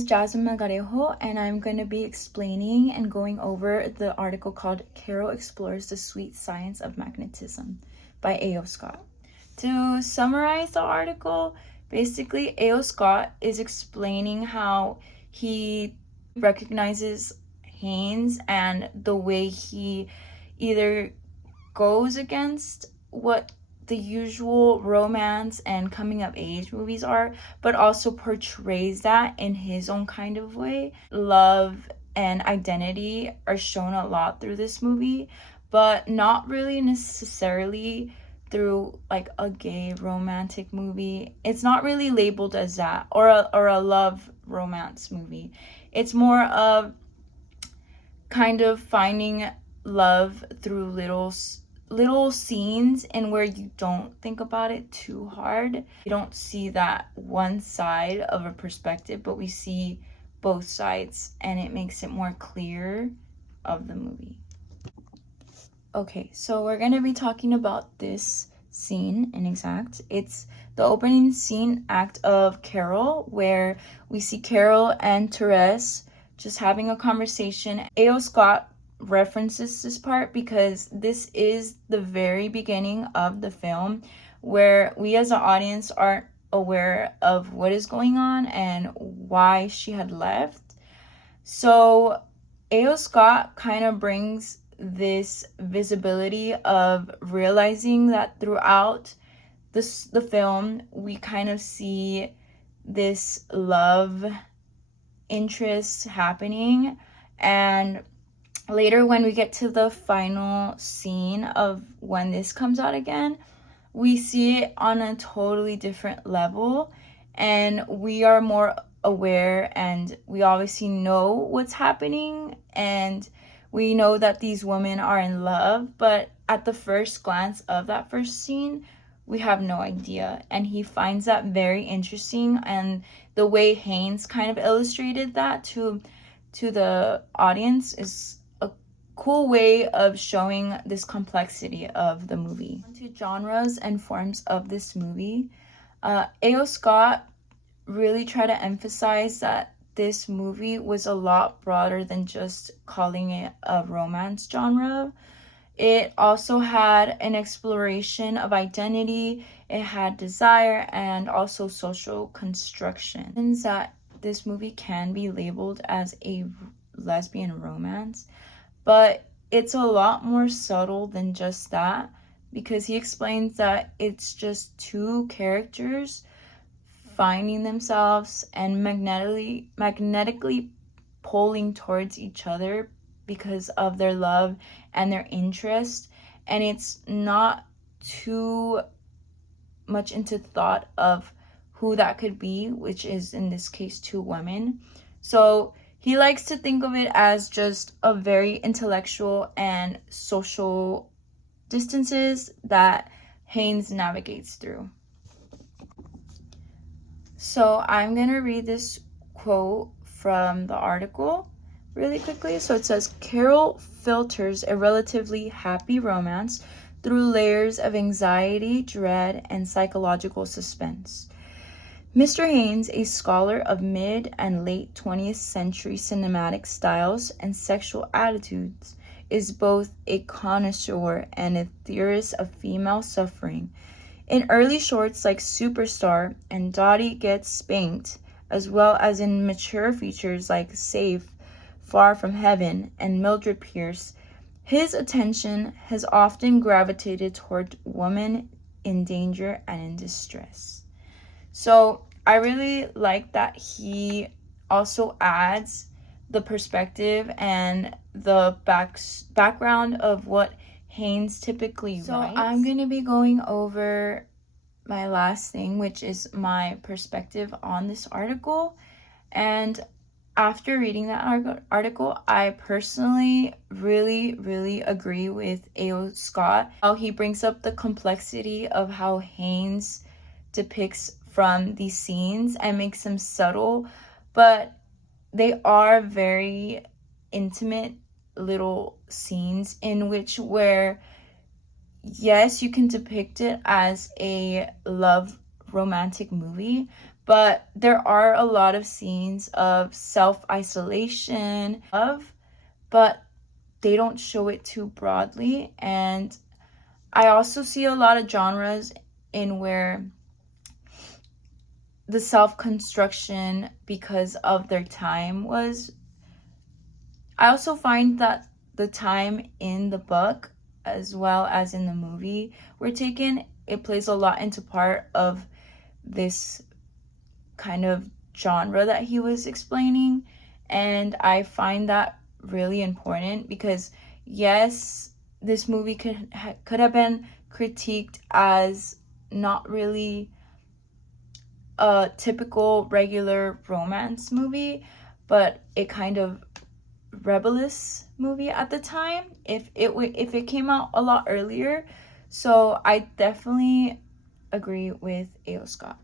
is Jasmine Magarejo, and I'm going to be explaining and going over the article called Carol Explores the Sweet Science of Magnetism by A.O. Scott. To summarize the article, basically A.O. Scott is explaining how he recognizes Haynes and the way he either goes against what the usual romance and coming of age movies are, but also portrays that in his own kind of way. Love and identity are shown a lot through this movie, but not really necessarily through like a gay romantic movie. It's not really labeled as that, or a love romance movie. It's more of kind of finding love through little scenes and where you don't think about it too hard. You don't see that one side of a perspective, but we see both sides, and it makes it more clear of the movie. Okay, so we're gonna be talking about this scene in exact. It's the opening scene act of Carol, where we see Carol and Therese just having a conversation. A.O. Scott references this part because this is the very beginning of the film, where we as an audience aren't aware of what is going on and why she had left. So A.O. Scott kind of brings this visibility of realizing that throughout the film we kind of see this love interest happening, and later when we get to the final scene of when this comes out again, we see it on a totally different level, and we are more aware, and we obviously know what's happening, and we know that these women are in love, but at the first glance of that first scene, we have no idea. And he finds that very interesting, and the way Haynes kind of illustrated that to the audience is a cool way of showing this complexity of the movie. To genres and forms of this movie, A.O. Scott really tried to emphasize that this movie was a lot broader than just calling it a romance genre. It also had an exploration of identity, it had desire, and also social construction. Means that this movie can be labeled as a lesbian romance, but it's a lot more subtle than just that, because he explains that it's just two characters finding themselves and magnetically pulling towards each other because of their love and their interest, and it's not too much into thought of who that could be, which is in this case two women. So he likes to think of it as just a very intellectual and social distances that Haynes navigates through. So I'm gonna read this quote from the article really quickly. So it says, Carol filters a relatively happy romance through layers of anxiety, dread, and psychological suspense. Mr. Haynes, a scholar of mid and late 20th century cinematic styles and sexual attitudes, is both a connoisseur and a theorist of female suffering. In early shorts like Superstar and Dottie Gets Spanked, as well as in mature features like Safe, Far from Heaven, and Mildred Pierce, his attention has often gravitated toward women in danger and in distress. So I really like that he also adds the perspective and the background of what Haynes typically writes. So I'm going to be going over my last thing, which is my perspective on this article. And after reading that article, I personally really agree with A.O. Scott, how he brings up the complexity of how Haynes depicts from these scenes and makes them subtle, but they are very intimate little scenes in which where yes, you can depict it as a love romantic movie, but there are a lot of scenes of self-isolation, but they don't show it too broadly. And I also see a lot of genres in where the self-construction because of their time was. I also find that the time in the book as well as in the movie were taken, it plays a lot into part of this kind of genre that he was explaining. And I find that really important because yes, this movie could have been critiqued as not really a typical regular romance movie, but it kind of rebellious movie at the time if it came out a lot earlier. So I definitely agree with A.O. Scott.